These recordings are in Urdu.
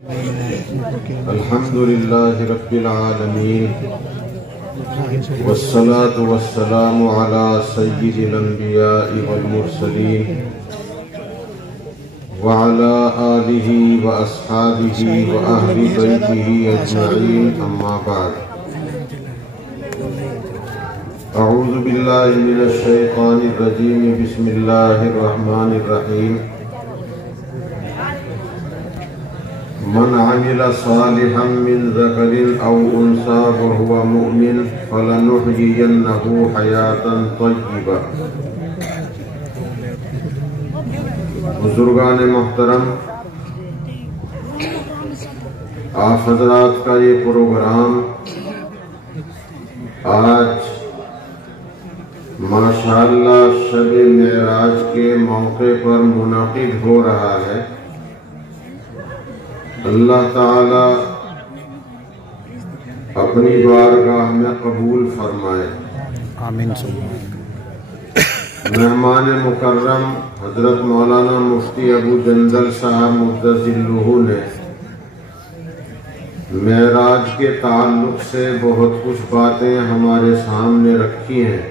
الحمد لله رب العالمين والصلاة والسلام على سيد الأنبياء والمرسلين وعلى آله وأصحابه وأهل بيته أجمعين أما بعد أعوذ بالله من الشيطان الرجيم بسم الله الرحمن الرحيم من عمل صالحا من ذكر أو أنثى وهو مؤمن فلنحيينه حياة طيبة۔ بزرگان محترم، آپ حضرات کا یہ پروگرام آج ماشاءاللہ شب معراج کے موقع پر منعقد ہو رہا ہے۔ اللہ تعالی اپنی بارگاہ میں قبول فرمائے۔ آمین۔ مہمان مکرم حضرت مولانا مفتی ابو جندل صاحب مقدس ذلہ نے معراج کے تعلق سے بہت کچھ باتیں ہمارے سامنے رکھی ہیں۔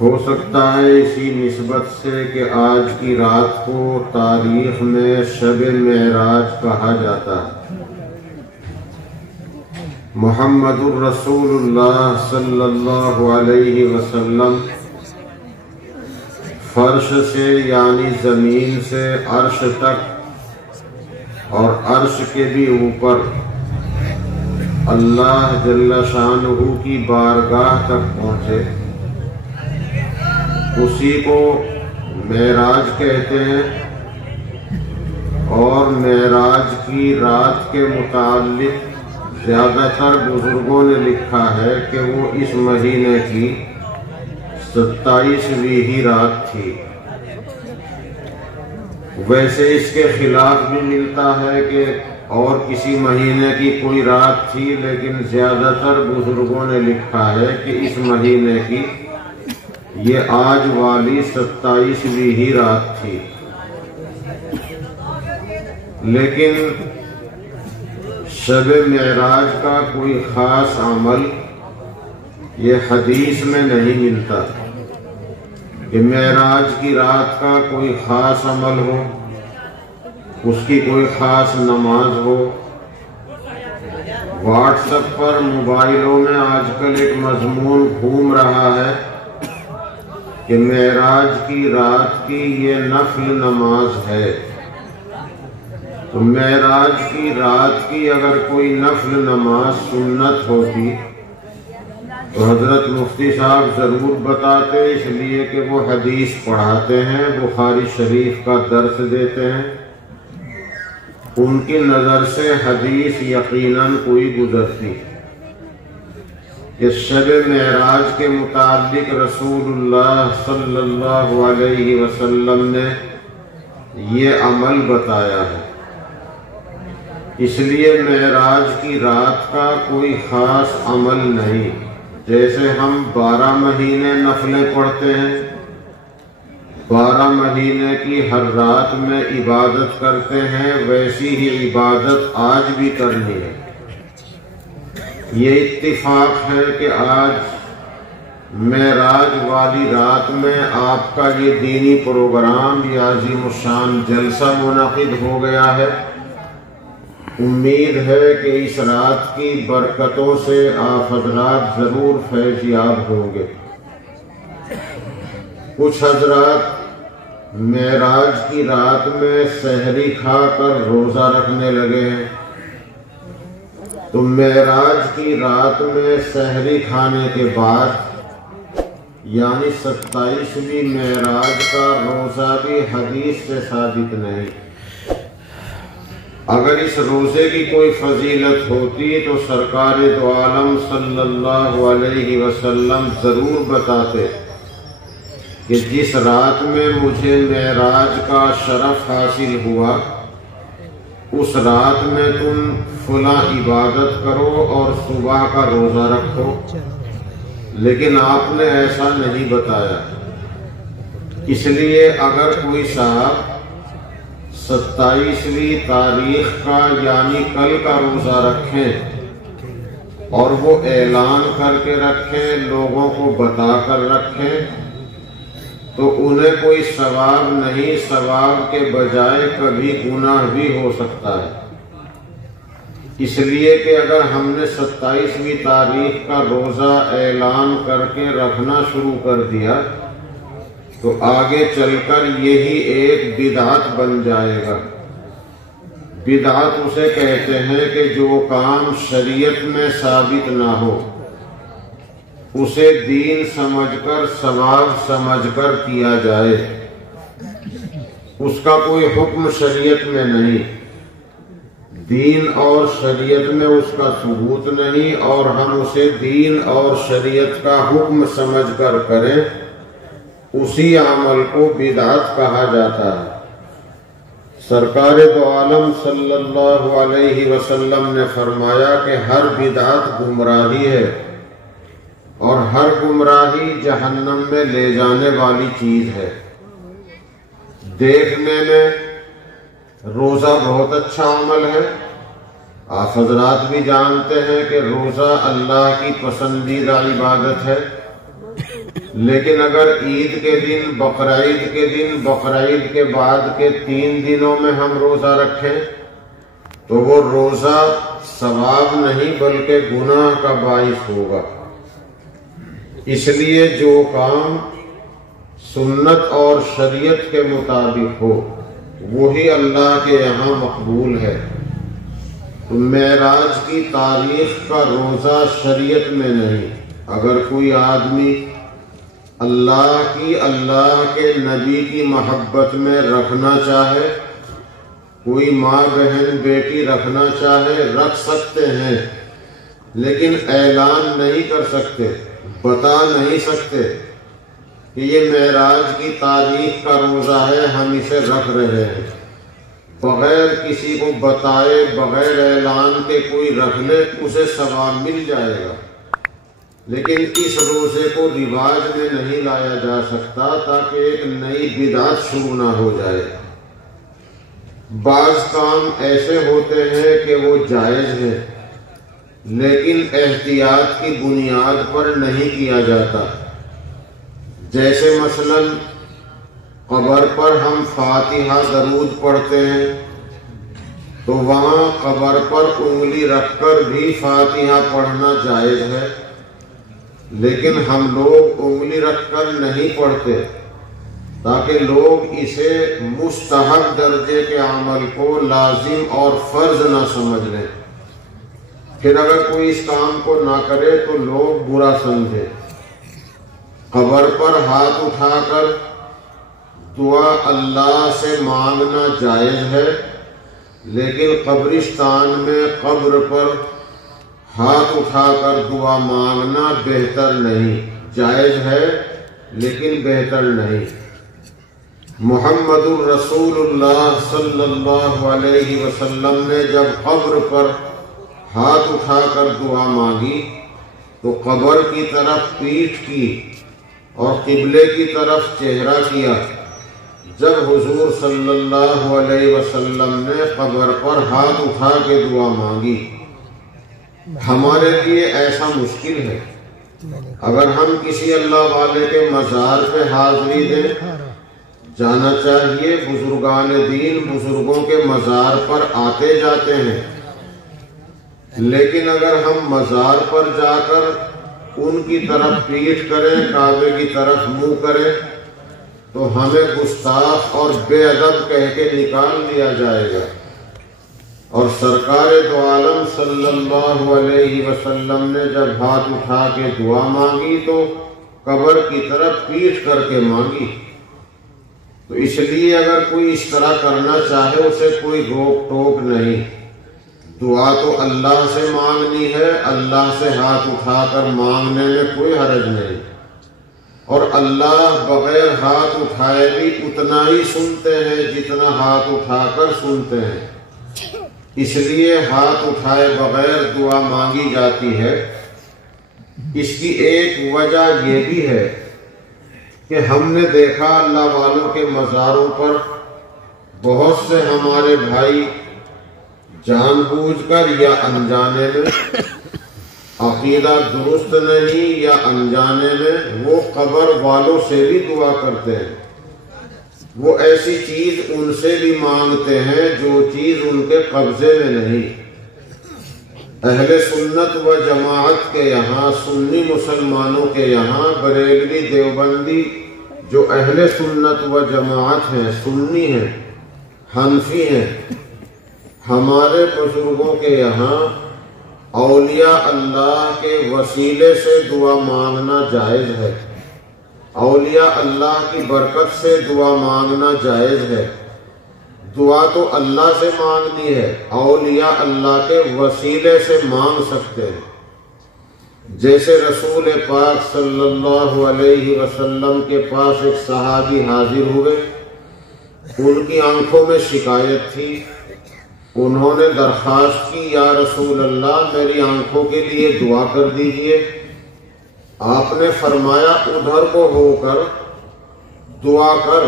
ہو سکتا ہے اسی نسبت سے کہ آج کی رات کو تاریخ میں شب معراج کہا جاتا ہے۔ محمد الرسول اللہ صلی اللہ علیہ وسلم فرش سے یعنی زمین سے عرش تک اور عرش کے بھی اوپر اللہ جل شانہ کی بارگاہ تک پہنچے، اسی کو معراج کہتے ہیں۔ اور معراج کی رات کے متعلق زیادہ تر بزرگوں نے لکھا ہے کہ وہ اس مہینے کی 27ویں ہی رات تھی۔ ویسے اس کے خلاف بھی ملتا ہے کہ اور کسی مہینے کی کوئی رات تھی، لیکن زیادہ تر بزرگوں نے لکھا ہے کہ اس مہینے کی یہ آج والی 27ویں ہی رات تھی۔ لیکن شب معراج کا کوئی خاص عمل یہ حدیث میں نہیں ملتا کہ معراج کی رات کا کوئی خاص عمل ہو، اس کی کوئی خاص نماز ہو۔ واٹس ایپ پر موبائلوں میں آج کل ایک مضمون گھوم رہا ہے کہ معراج کی رات کی یہ نفل نماز ہے۔ تو معراج کی رات کی اگر کوئی نفل نماز سنت ہوتی تو حضرت مفتی صاحب ضرور بتاتے، اس لیے کہ وہ حدیث پڑھاتے ہیں، بخاری شریف کا درس دیتے ہیں، ان کی نظر سے حدیث یقیناً کوئی گزرتی کہ شب معراج کے متعلق رسول اللہ صلی اللہ علیہ وسلم نے یہ عمل بتایا ہے۔ اس لیے معراج کی رات کا کوئی خاص عمل نہیں۔ جیسے ہم 12 مہینے نفلیں پڑھتے ہیں، 12 مہینے کی ہر رات میں عبادت کرتے ہیں، ویسی ہی عبادت آج بھی کرنی ہے۔ یہ اتفاق ہے کہ آج معراج والی رات میں آپ کا یہ دینی پروگرام، یہ عظیم الشان جلسہ منعقد ہو گیا ہے۔ امید ہے کہ اس رات کی برکتوں سے آپ حضرات ضرور فیض یاب ہوں گے۔ کچھ حضرات معراج کی رات میں سحری کھا کر روزہ رکھنے لگے ہیں، تو معراج کی رات میں سحری کھانے کے بعد یعنی 27ویں معراج کا روزہ بھی حدیث سے ثابت نہیں۔ اگر اس روزے کی کوئی فضیلت ہوتی تو سرکار دو عالم صلی اللہ علیہ وسلم ضرور بتاتے کہ جس رات میں مجھے معراج کا شرف حاصل ہوا، اس رات میں تم فلاں عبادت کرو اور صبح کا روزہ رکھو، لیکن آپ نے ایسا نہیں بتایا۔ اس لیے اگر کوئی صاحب 27ویں تاریخ کا یعنی کل کا روزہ رکھیں اور وہ اعلان کر کے رکھیں، لوگوں کو بتا کر رکھیں، تو انہیں کوئی ثواب نہیں، ثواب کے بجائے کبھی گناہ بھی ہو سکتا ہے۔ اس لیے کہ اگر ہم نے 27ویں تاریخ کا روزہ اعلان کر کے رکھنا شروع کر دیا تو آگے چل کر یہی ایک بدعت بن جائے گا۔ بدعت اسے کہتے ہیں کہ جو کام شریعت میں ثابت نہ ہو اسے دین سمجھ کر، ثواب سمجھ کر کیا جائے، اس کا کوئی حکم شریعت میں نہیں، دین اور شریعت میں اس کا ثبوت نہیں، اور ہم اسے دین اور شریعت کا حکم سمجھ کر کریں، اسی عمل کو بدعت کہا جاتا ہے۔ سرکار دو عالم صلی اللہ علیہ وسلم نے فرمایا کہ ہر بدعت گمراہی ہے اور ہر گمراہی جہنم میں لے جانے والی چیز ہے۔ دیکھنے میں روزہ بہت اچھا عمل ہے، آپ حضرات بھی جانتے ہیں کہ روزہ اللہ کی پسندیدہ عبادت ہے، لیکن اگر عید کے دن، بقرعید کے دن، بقرعید کے بعد کے 3 دنوں میں ہم روزہ رکھیں تو وہ روزہ ثواب نہیں بلکہ گناہ کا باعث ہوگا۔ اس لیے جو کام سنت اور شریعت کے مطابق ہو وہی اللہ کے یہاں مقبول ہے۔ تو معراج کی تاریخ کا روزہ شریعت میں نہیں، اگر کوئی آدمی اللہ کے نبی کی محبت میں رکھنا چاہے، کوئی ماں بہن بیٹی رکھنا چاہے، رکھ سکتے ہیں، لیکن اعلان نہیں کر سکتے، بتا نہیں سکتے کہ یہ معراج کی تاریخ کا روزہ ہے، ہم اسے رکھ رہے ہیں۔ بغیر کسی کو بتائے، بغیر اعلان کے کوئی رکھ لے، اسے ثواب مل جائے گا، لیکن اس روزے کو رواج میں نہیں لایا جا سکتا تاکہ ایک نئی بدعت شروع نہ ہو جائے۔ بعض کام ایسے ہوتے ہیں کہ وہ جائز ہیں لیکن احتیاط کی بنیاد پر نہیں کیا جاتا، جیسے مثلا قبر پر ہم فاتحہ درود پڑھتے ہیں تو وہاں قبر پر انگلی رکھ کر بھی فاتحہ پڑھنا جائز ہے، لیکن ہم لوگ انگلی رکھ کر نہیں پڑھتے تاکہ لوگ اسے مستحب درجے کے عمل کو لازم اور فرض نہ سمجھ لیں، پھر اگر کوئی اس کام کو نہ کرے تو لوگ برا سمجھے۔ قبر پر ہاتھ اٹھا کر دعا اللہ سے مانگنا جائز ہے، لیکن قبرستان میں قبر پر ہاتھ اٹھا کر دعا مانگنا بہتر نہیں، جائز ہے لیکن بہتر نہیں۔ محمد الرسول اللہ صلی اللہ علیہ وسلم نے جب قبر پر ہاتھ اٹھا کر دعا مانگی تو قبر کی طرف پیٹھ کی اور قبلے کی طرف چہرہ کیا۔ جب حضور صلی اللہ علیہ وسلم نے قبر پر ہاتھ اٹھا کے دعا مانگی، ہمارے لیے ایسا مشکل ہے، اگر ہم کسی اللہ والے کے مزار پہ حاضری دیں، جانا چاہیے، بزرگان دین بزرگوں کے مزار پر آتے جاتے ہیں، لیکن اگر ہم مزار پر جا کر ان کی طرف پیٹھ کریں، کعبے کی طرف منہ کریں تو ہمیں گستاخ اور بے ادب کہہ کے نکال دیا جائے گا۔ اور سرکار دو عالم صلی اللہ علیہ وسلم نے جب ہاتھ اٹھا کے دعا مانگی تو قبر کی طرف پیٹھ کر کے مانگی، تو اس لیے اگر کوئی اس طرح کرنا چاہے اسے کوئی روک ٹوک نہیں، دعا تو اللہ سے مانگنی ہے، اللہ سے ہاتھ اٹھا کر مانگنے میں کوئی حرج نہیں، اور اللہ بغیر ہاتھ اٹھائے بھی اتنا ہی سنتے ہیں جتنا ہاتھ اٹھا کر سنتے ہیں، اس لیے ہاتھ اٹھائے بغیر دعا مانگی جاتی ہے۔ اس کی ایک وجہ یہ بھی ہے کہ ہم نے دیکھا اللہ والوں کے مزاروں پر بہت سے ہمارے بھائی جان بوجھ کر یا انجانے میں، عقیدہ درست نہیں یا انجانے میں، وہ قبر والوں سے بھی دعا کرتے ہیں، وہ ایسی چیز ان سے بھی مانگتے ہیں جو چیز ان کے قبضے میں نہیں۔ اہل سنت و جماعت کے یہاں، سنی مسلمانوں کے یہاں، بریلوی دیوبندی جو اہل سنت و جماعت ہیں، سنی ہیں، حنفی ہیں، ہمارے بزرگوں کے یہاں اولیاء اللہ کے وسیلے سے دعا مانگنا جائز ہے، اولیاء اللہ کی برکت سے دعا مانگنا جائز ہے۔ دعا تو اللہ سے مانگنی ہے، اولیاء اللہ کے وسیلے سے مانگ سکتے ہیں۔ جیسے رسول پاک صلی اللہ علیہ وسلم کے پاس ایک صحابی حاضر ہوئے، ان کی آنکھوں میں شکایت تھی، انہوں نے درخواست کی، یا رسول اللہ میری آنکھوں کے لیے دعا کر دیجئے۔ آپ نے فرمایا ادھر کو ہو کر دعا کر،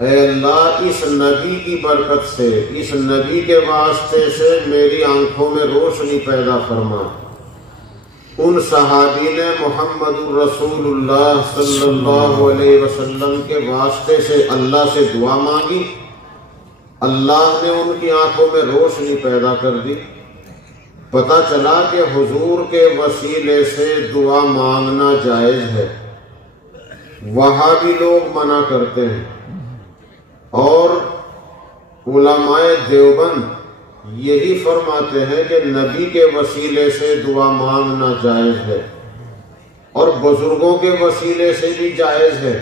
اے اللہ اس نبی کی برکت سے، اس نبی کے واسطے سے میری آنکھوں میں روشنی پیدا فرما۔ ان صحابی نے محمد رسول اللہ صلی اللہ علیہ وسلم کے واسطے سے اللہ سے دعا مانگی، اللہ نے ان کی آنکھوں میں روشنی پیدا کر دی۔ پتہ چلا کہ حضور کے وسیلے سے دعا مانگنا جائز ہے۔ وہاں بھی لوگ منع کرتے ہیں، اور علماء دیوبند یہی فرماتے ہیں کہ نبی کے وسیلے سے دعا مانگنا جائز ہے، اور بزرگوں کے وسیلے سے بھی جائز ہے۔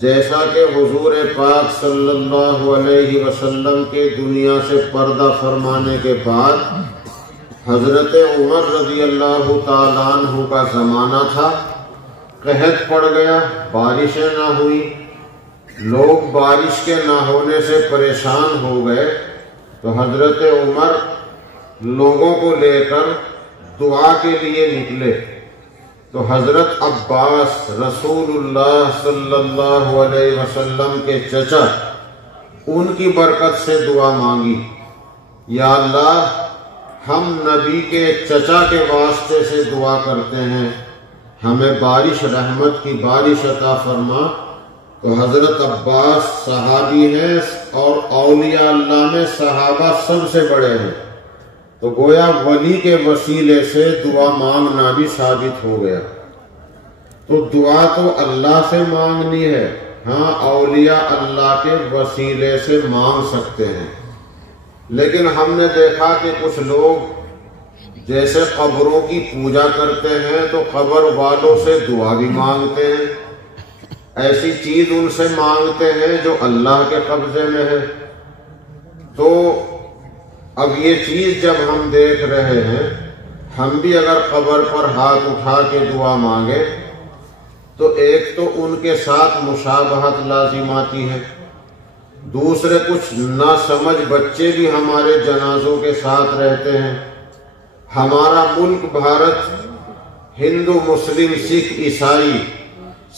جیسا کہ حضور پاک صلی اللہ علیہ وسلم کے دنیا سے پردہ فرمانے کے بعد حضرت عمر رضی اللہ تعالیٰ عنہ کا زمانہ تھا، قحط پڑ گیا، بارشیں نہ ہوئی، لوگ بارش کے نہ ہونے سے پریشان ہو گئے، تو حضرت عمر لوگوں کو لے کر دعا کے لیے نکلے، تو حضرت عباس رسول اللہ صلی اللہ علیہ وسلم کے چچا، ان کی برکت سے دعا مانگی، یا اللہ ہم نبی کے چچا کے واسطے سے دعا کرتے ہیں، ہمیں بارش، رحمت کی بارش عطا فرما۔ تو حضرت عباس صحابی ہیں، اور اولیاء اللہ میں صحابہ سب سے بڑے ہیں، تو گویا ولی کے وسیلے سے دعا مانگنا بھی ثابت ہو گیا۔ تو دعا تو اللہ سے مانگنی ہے، ہاں اولیاء اللہ کے وسیلے سے مانگ سکتے ہیں۔ لیکن ہم نے دیکھا کہ کچھ لوگ جیسے قبروں کی پوجا کرتے ہیں تو قبر والوں سے دعا بھی مانگتے ہیں، ایسی چیز ان سے مانگتے ہیں جو اللہ کے قبضے میں ہے۔ تو اب یہ چیز جب ہم دیکھ رہے ہیں، ہم بھی اگر قبر پر ہاتھ اٹھا کے دعا مانگے تو ایک تو ان کے ساتھ مشابہت لازم آتی ہے، دوسرے کچھ ناسمجھ بچے بھی ہمارے جنازوں کے ساتھ رہتے ہیں۔ ہمارا ملک بھارت ہندو، مسلم، سکھ، عیسائی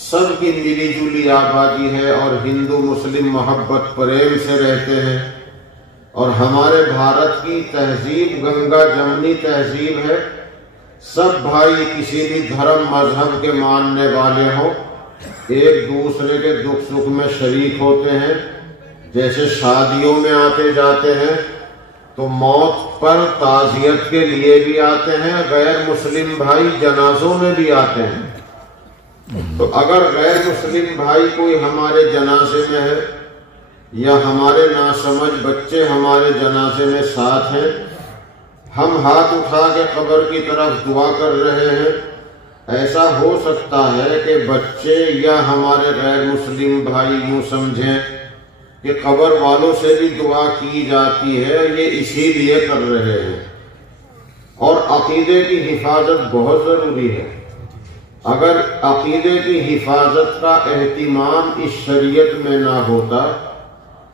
سب کی ملی جلی آبادی ہے، اور ہندو مسلم محبت پریم سے رہتے ہیں، اور ہمارے بھارت کی تہذیب گنگا جمنی تہذیب ہے، سب بھائی کسی بھی دھرم مذہب کے ماننے والے ہوں، ایک دوسرے کے دکھ سکھ میں شریک ہوتے ہیں۔ جیسے شادیوں میں آتے جاتے ہیں تو موت پر تعزیت کے لیے بھی آتے ہیں، غیر مسلم بھائی جنازوں میں بھی آتے ہیں۔ تو اگر غیر مسلم بھائی کوئی ہمارے جنازے میں ہے، یا ہمارے ناسمجھ بچے ہمارے جنازے میں ساتھ ہیں، ہم ہاتھ اٹھا کے قبر کی طرف دعا کر رہے ہیں، ایسا ہو سکتا ہے کہ بچے یا ہمارے غیر مسلم بھائی یوں سمجھیں کہ قبر والوں سے بھی دعا کی جاتی ہے، یہ اسی لیے کر رہے ہیں۔ اور عقیدے کی حفاظت بہت ضروری ہے۔ اگر عقیدے کی حفاظت کا اہتمام اس شریعت میں نہ ہوتا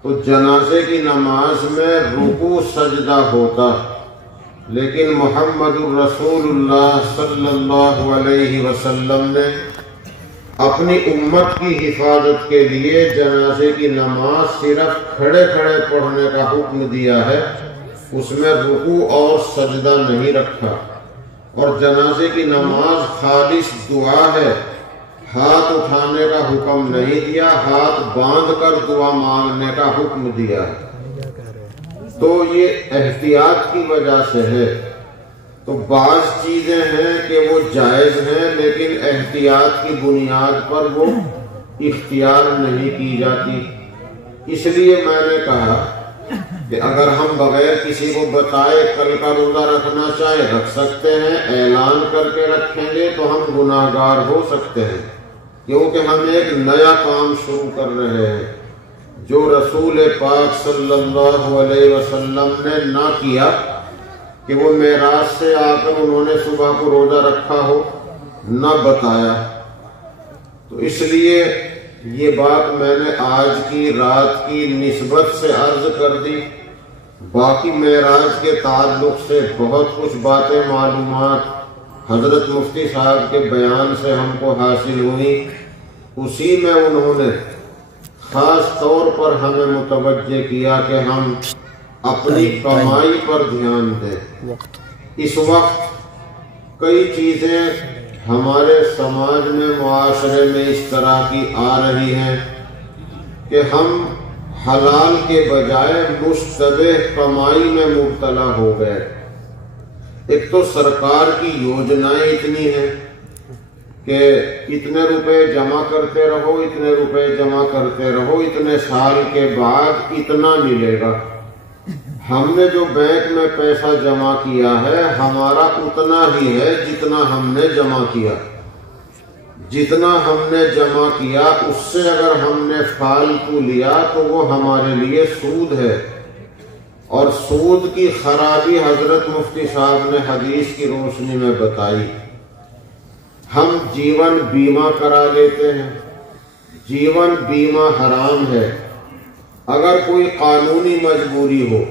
تو جنازے کی نماز میں رکوع سجدہ ہوتا، لیکن محمد الرسول اللہ صلی اللہ علیہ وسلم نے اپنی امت کی حفاظت کے لیے جنازے کی نماز صرف کھڑے کھڑے پڑھنے کا حکم دیا ہے، اس میں رکوع اور سجدہ نہیں رکھا، اور جنازے کی نماز خالص دعا ہے، ہاتھ اٹھانے کا حکم نہیں دیا، ہاتھ باندھ کر دعا مانگنے کا حکم دیا ہے۔ تو یہ احتیاط کی وجہ سے ہے۔ تو بعض چیزیں ہیں کہ وہ جائز ہیں، لیکن احتیاط کی بنیاد پر وہ اختیار نہیں کی جاتی۔ اس لیے میں نے کہا کہ اگر ہم بغیر کسی کو بتائے کل کا روزہ رکھنا چاہے رکھ سکتے ہیں، اعلان کر کے رکھیں گے تو ہم گناہگار ہو سکتے ہیں، کیونکہ ہم ایک نیا کام شروع کر رہے ہیں جو رسول پاک صلی اللہ علیہ وسلم نے نہ کیا، کہ وہ معراج سے آ کر انہوں نے صبح کو روزہ رکھا ہو، نہ بتایا۔ تو اس لیے یہ بات میں نے آج کی رات کی نسبت سے عرض کر دی۔ باقی معراج کے تعلق سے بہت کچھ باتیں معلومات حضرت مفتی صاحب کے بیان سے ہم کو حاصل ہوئی، اسی میں انہوں نے خاص طور پر ہمیں متوجہ کیا کہ ہم اپنی کمائی پر دھیان دیں۔ اس وقت کئی چیزیں ہمارے سماج میں، معاشرے میں اس طرح کی آ رہی ہیں کہ ہم حلال کے بجائے مشتبہ کمائی میں مبتلا ہو گئے۔ ایک تو سرکار کی یوجنائیں اتنی ہیں کہ اتنے روپے جمع کرتے رہو، اتنے روپے جمع کرتے رہو، اتنے سال کے بعد اتنا ملے گا۔ ہم نے جو بینک میں پیسہ جمع کیا ہے ہمارا اتنا ہی ہے جتنا ہم نے جمع کیا۔ جتنا ہم نے جمع کیا اس سے اگر ہم نے فالتو لیا تو وہ ہمارے لیے سود ہے، اور سود کی خرابی حضرت مفتی صاحب نے حدیث کی روشنی میں بتائی۔ ہم جیون بیمہ کرا لیتے ہیں، جیون بیمہ حرام ہے۔ اگر کوئی قانونی مجبوری ہو،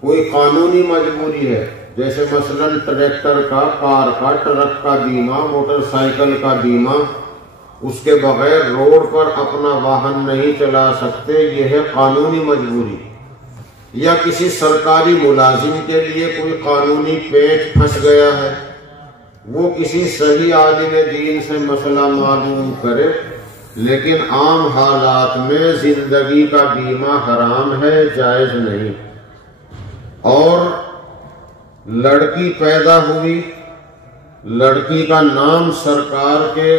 کوئی قانونی مجبوری ہے، جیسے مثلا ٹریکٹر کا، کار کا، ٹرک کا بیمہ، موٹر سائیکل کا بیمہ، اس کے بغیر روڈ پر اپنا واہن نہیں چلا سکتے، یہ ہے قانونی مجبوری۔ یا کسی سرکاری ملازم کے لیے کوئی قانونی پیچ پھنس گیا ہے، وہ کسی صحیح عالم دین سے مسئلہ معلوم کرے، لیکن عام حالات میں زندگی کا بیمہ حرام ہے، جائز نہیں۔ اور لڑکی پیدا ہوئی، لڑکی کا نام سرکار کے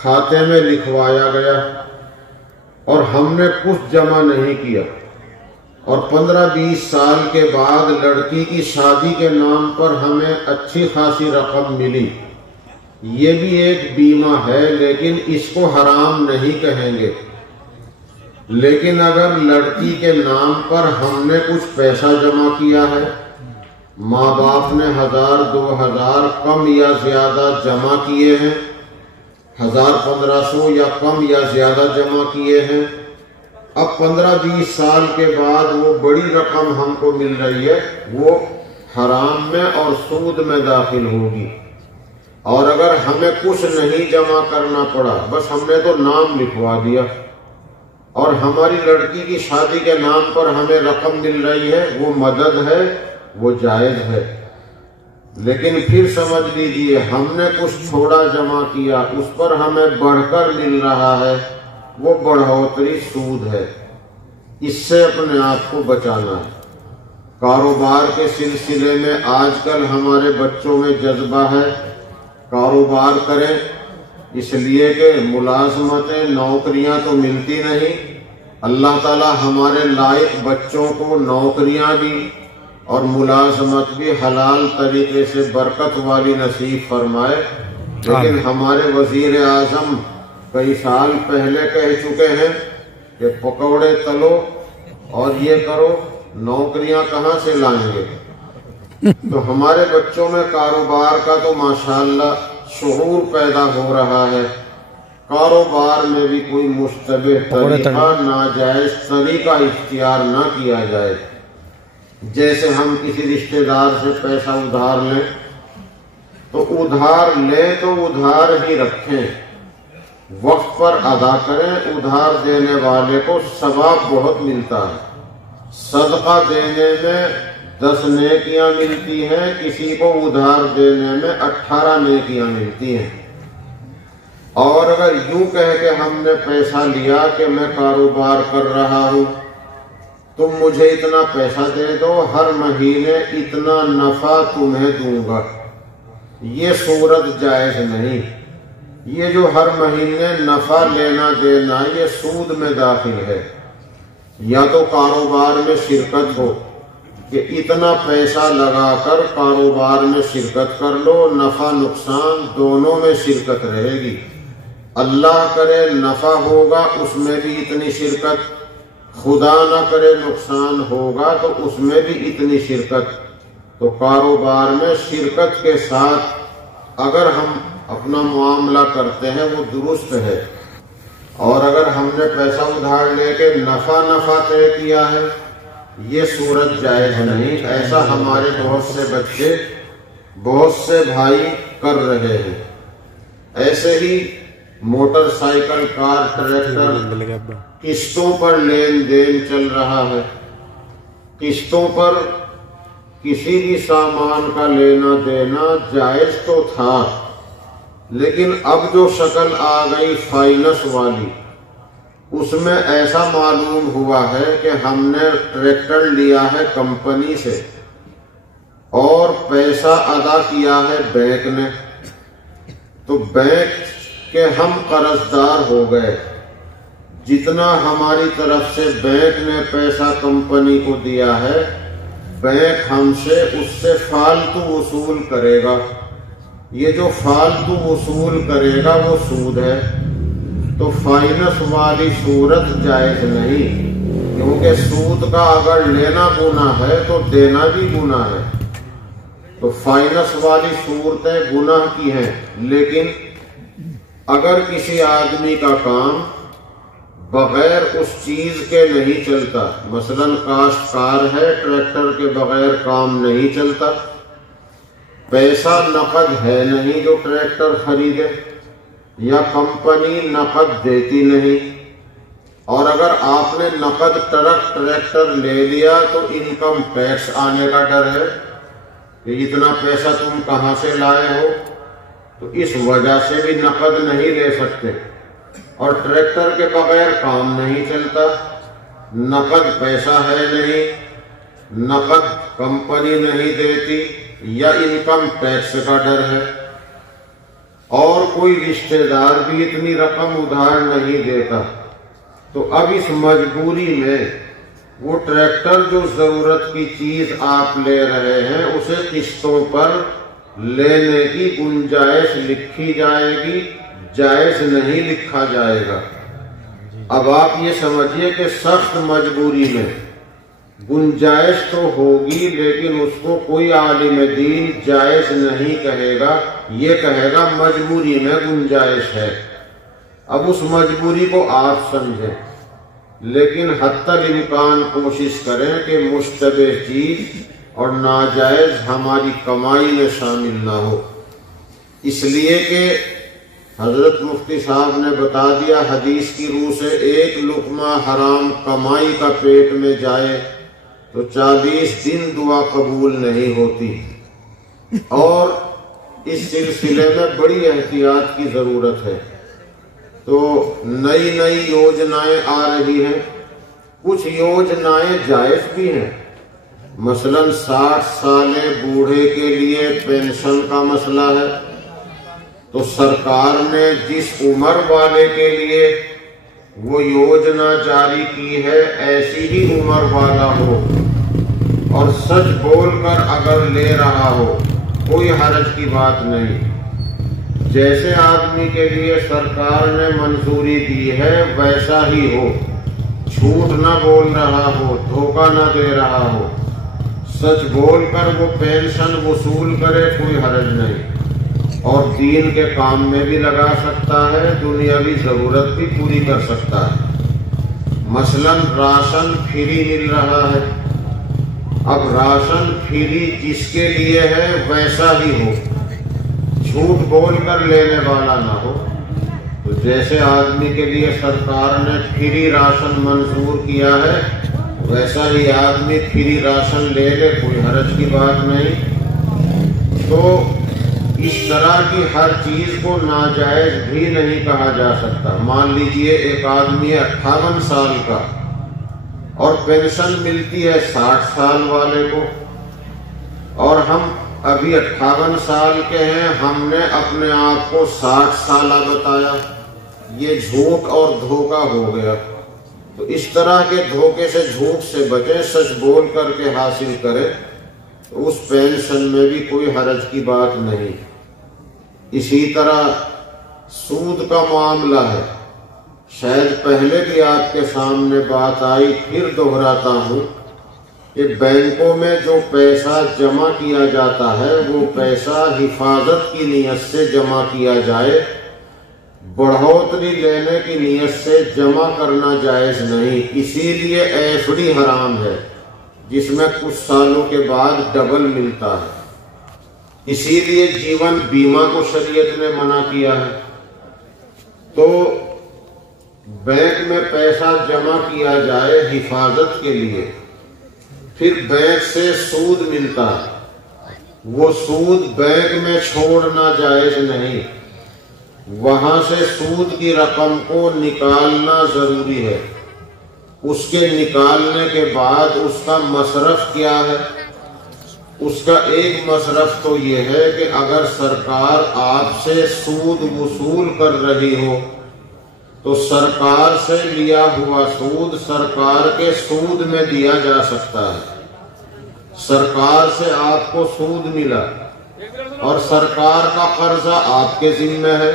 کھاتے میں لکھوایا گیا اور ہم نے کچھ جمع نہیں کیا، اور 15-20 سال کے بعد لڑکی کی شادی کے نام پر ہمیں اچھی خاصی رقم ملی، یہ بھی ایک بیمہ ہے، لیکن اس کو حرام نہیں کہیں گے۔ لیکن اگر لڑکی کے نام پر ہم نے کچھ پیسہ جمع کیا ہے، ماں باپ نے 1000-2000 کم یا زیادہ جمع کیے ہیں، 1500 یا کم یا زیادہ جمع کیے ہیں، اب 15-20 سال کے بعد وہ بڑی رقم ہم کو مل رہی ہے، وہ حرام میں اور سود میں داخل ہوگی۔ اور اگر ہمیں کچھ نہیں جمع کرنا پڑا، بس ہم نے تو نام لکھوا دیا، اور ہماری لڑکی کی شادی کے نام پر ہمیں رقم مل رہی ہے، وہ مدد ہے، وہ جائز ہے۔ لیکن پھر سمجھ لیجئے ہم نے کچھ تھوڑا جمع کیا، اس پر ہمیں بڑھ کر مل رہا ہے، وہ بڑھوتری سود ہے۔ اس سے اپنے آپ کو بچانا ہے۔ کاروبار کے سلسلے میں آج کل ہمارے بچوں میں جذبہ ہے، کاروبار کریں، اس لیے کہ ملازمتیں، نوکریاں تو ملتی نہیں۔ اللہ تعالی ہمارے لائق بچوں کو نوکریاں بھی اور ملازمت بھی حلال طریقے سے برکت والی نصیب فرمائے۔ لیکن ہمارے وزیر اعظم کئی سال پہلے کہہ چکے ہیں کہ پکوڑے تلو اور یہ کرو، نوکریاں کہاں سے لائیں گے؟ تو ہمارے بچوں میں کاروبار کا تو ماشاءاللہ شعور پیدا ہو رہا ہے۔ کاروبار میں بھی کوئی مشتبہ طریقہ، ناجائز طریقہ اختیار نہ کیا جائے۔ جیسے ہم کسی رشتہ دار سے پیسہ ادھار لیں تو ادھار لیں تو ادھار ہی رکھیں، وقت پر ادا کریں، ادھار دینے والے کو ثواب بہت ملتا ہے۔ صدقہ دینے میں 10 نیکیاں ملتی ہیں، کسی کو ادھار دینے میں 18 نیکیاں ملتی ہیں۔ اور اگر یوں کہہ کے ہم نے پیسہ لیا کہ میں کاروبار کر رہا ہوں، تم مجھے اتنا پیسہ دے دو، ہر مہینے اتنا نفع تمہیں دوں گا، یہ صورت جائز نہیں۔ یہ جو ہر مہینے نفع لینا دینا یہ سود میں داخل ہے۔ یا تو کاروبار میں شرکت ہو کہ اتنا پیسہ لگا کر کاروبار میں شرکت کر لو، نفع نقصان دونوں میں شرکت رہے گی۔ اللہ کرے نفع ہوگا اس میں بھی اتنی شرکت، خدا نہ کرے نقصان ہوگا تو اس میں بھی اتنی شرکت۔ تو کاروبار میں شرکت کے ساتھ اگر ہم اپنا معاملہ کرتے ہیں وہ درست ہے، اور اگر ہم نے پیسہ ادھار لے کے نفع طے کیا ہے یہ صورت جائز نہیں۔ ایسا ہمارے بہت سے بچے، بہت سے بھائی کر رہے ہیں۔ ایسے ہی موٹر سائیکل، کار، ٹریکٹر قسطوں پر لین دین چل رہا ہے۔ قسطوں پر کسی بھی سامان کا لینا دینا جائز تو تھا، لیکن اب جو شکل آ گئی فائننس والی، اس میں ایسا معلوم ہوا ہے کہ ہم نے ٹریکٹر لیا ہے کمپنی سے اور پیسہ ادا کیا ہے بینک نے، تو بینک کے ہم قرض دار ہو گئے۔ جتنا ہماری طرف سے بینک نے پیسہ کمپنی کو دیا ہے، بینک ہم سے اس سے فالتو وصول کرے گا۔ یہ جو فالتو وصول کرے گا وہ سود ہے۔ تو فائننس والی صورت جائز نہیں، کیونکہ سود کا اگر لینا گناہ ہے تو دینا بھی گناہ ہے۔ تو فائننس والی صورتیں گناہ کی ہیں، لیکن اگر کسی آدمی کا کام بغیر اس چیز کے نہیں چلتا، مثلا کاشتکار ہے، ٹریکٹر کے بغیر کام نہیں چلتا، پیسہ نقد ہے نہیں جو ٹریکٹر خریدے، یا کمپنی نقد دیتی نہیں، اور اگر آپ نے نقد ٹریکٹر لے لیا تو انکم ٹیکس آنے کا ڈر ہے کہ اتنا پیسہ تم کہاں سے لائے ہو، تو اس وجہ سے بھی نقد نہیں لے سکتے۔ اور ٹریکٹر کے بغیر کام نہیں چلتا، نقد پیسہ ہے نہیں، نقد کمپنی نہیں دیتی، یا انکم ٹیکس کا ڈر ہے، اور کوئی رشتہ دار بھی اتنی رقم ادھار نہیں دیتا۔ تو اب اس مجبوری میں وہ ٹریکٹر جو ضرورت کی چیز آپ لے رہے ہیں اسے قسطوں پر لینے کی گنجائش لکھی جائے گی، جائز نہیں لکھا جائے گا۔ اب آپ یہ سمجھیے کہ سخت مجبوری میں گنجائش تو ہوگی، لیکن اس کو کوئی عالم دین جائز نہیں کہے گا، یہ کہے گا مجبوری میں گنجائش ہے۔ اب اس مجبوری کو آپ سمجھیں، لیکن حتی الامکان کوشش کریں کہ مشتبہ چیز اور ناجائز ہماری کمائی میں شامل نہ ہو، اس لیے کہ حضرت مفتی صاحب نے بتا دیا حدیث کی روح سے، ایک لقمہ حرام کمائی کا پیٹ میں جائے تو 40 دن دعا قبول نہیں ہوتی، اور اس سلسلے میں بڑی احتیاط کی ضرورت ہے۔ تو نئی نئی یوجنائیں آ رہی ہیں، کچھ یوجنائیں جائز بھی ہیں، مثلا 60 سالے بوڑھے کے لیے پینشن کا مسئلہ ہے، تو سرکار نے جس عمر والے کے لیے وہ یوجنا جاری کی ہے ایسی ہی عمر والا ہو اور سچ بول کر اگر لے رہا ہو کوئی حرج کی بات نہیں۔ جیسے آدمی کے لیے سرکار نے منظوری دی ہے ویسا ہی ہو، جھوٹ نہ بول رہا ہو، دھوکہ نہ دے رہا ہو، سچ بول کر وہ پینشن وصول کرے، کوئی حرج نہیں، اور دین کے کام میں بھی لگا سکتا ہے، دنیاوی ضرورت بھی پوری کر سکتا ہے۔ مثلا راشن فری مل رہا ہے، اب راشن فری جس کے لیے ہے ویسا ہی ہو، جھوٹ بول کر لینے والا نہ ہو۔ تو جیسے آدمی کے لیے سرکار نے فری راشن منظور کیا ہے ویسا ہی آدمی فری راشن لے لے، کوئی حرج کی بات نہیں۔ تو اس طرح کی ہر چیز کو ناجائز بھی نہیں کہا جا سکتا۔ مان لیجئے ایک آدمی ہے 58 سال کا اور پینشن ملتی ہے 60 سال والے کو، اور ہم ابھی 58 سال کے ہیں، ہم نے اپنے آپ کو 60 سالہ بتایا، یہ جھوٹ اور دھوکہ ہو گیا۔ تو اس طرح کے دھوکے سے، جھوٹ سے بچیں، سچ بول کر کے حاصل کرے، تو اس پینشن میں بھی کوئی حرج کی بات نہیں۔ اسی طرح سود کا معاملہ ہے، شاید پہلے بھی آپ کے سامنے بات آئی، پھر دہراتا ہوں کہ بینکوں میں جو پیسہ جمع کیا جاتا ہے وہ پیسہ حفاظت کی نیت سے جمع کیا جائے، بڑھوتری لینے کی نیت سے جمع کرنا جائز نہیں۔ اسی لیے ایف ڈی حرام ہے، جس میں کچھ سالوں کے بعد ڈبل ملتا ہے۔ اسی لیے جیون بیمہ کو شریعت نے منع کیا ہے۔ تو بینک میں پیسہ جمع کیا جائے حفاظت کے لیے، پھر بینک سے سود ملتا ہے، وہ سود بینک میں چھوڑنا جائز نہیں، وہاں سے سود کی رقم کو نکالنا ضروری ہے۔ اس کے نکالنے کے بعد اس کا مصرف کیا ہے؟ اس کا ایک مصرف تو یہ ہے کہ اگر سرکار آپ سے سود وصول کر رہی ہو تو سرکار سے لیا ہوا سود سرکار کے سود میں دیا جا سکتا ہے۔ سرکار سے آپ کو سود ملا اور سرکار کا قرضہ آپ کے ذمہ ہے،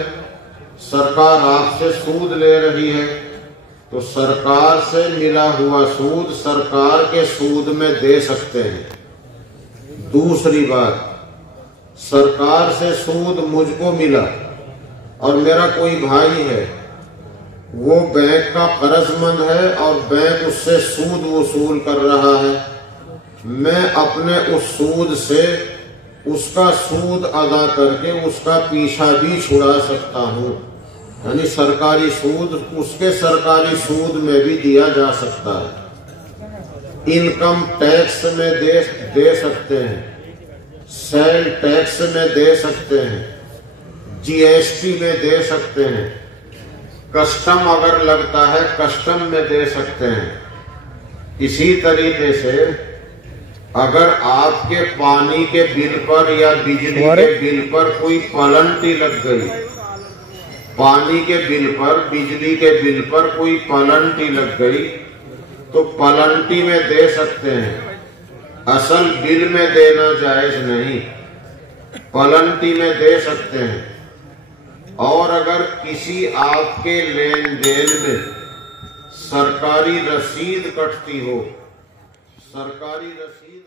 سرکار آپ سے سود لے رہی ہے، تو سرکار سے ملا ہوا سود سرکار کے سود میں دے سکتے ہیں۔ دوسری بات، سرکار سے سود مجھ کو ملا اور میرا کوئی بھائی ہے، وہ بینک کا قرض مند ہے اور بینک اس سے سود وصول کر رہا ہے، میں اپنے اس سود سے اس کا سود ادا کر کے اس کا پیچھا بھی چھڑا سکتا ہوں، یعنی سرکاری سود اس کے سرکاری سود میں بھی دیا جا سکتا ہے۔ انکم ٹیکس میں دے سکتے ہیں، سیل ٹیکس میں دے سکتے ہیں، جی ایس ٹی میں دے سکتے ہیں، کسٹم اگر لگتا ہے کسٹم میں دے سکتے ہیں۔ اسی طریقے سے اگر آپ کے پانی کے بل پر یا بجلی کے بل پر کوئی پلنٹی لگ گئی، پانی کے بل پر بجلی کے بل پر کوئی پلنٹی لگ گئی تو پلنٹی میں دے سکتے ہیں، اصل بل میں دینا جائز نہیں، پلنٹی میں دے سکتے ہیں۔ اور اگر کسی آپ کے لین دین میں سرکاری رسید کٹتی ہو، سرکاری رسید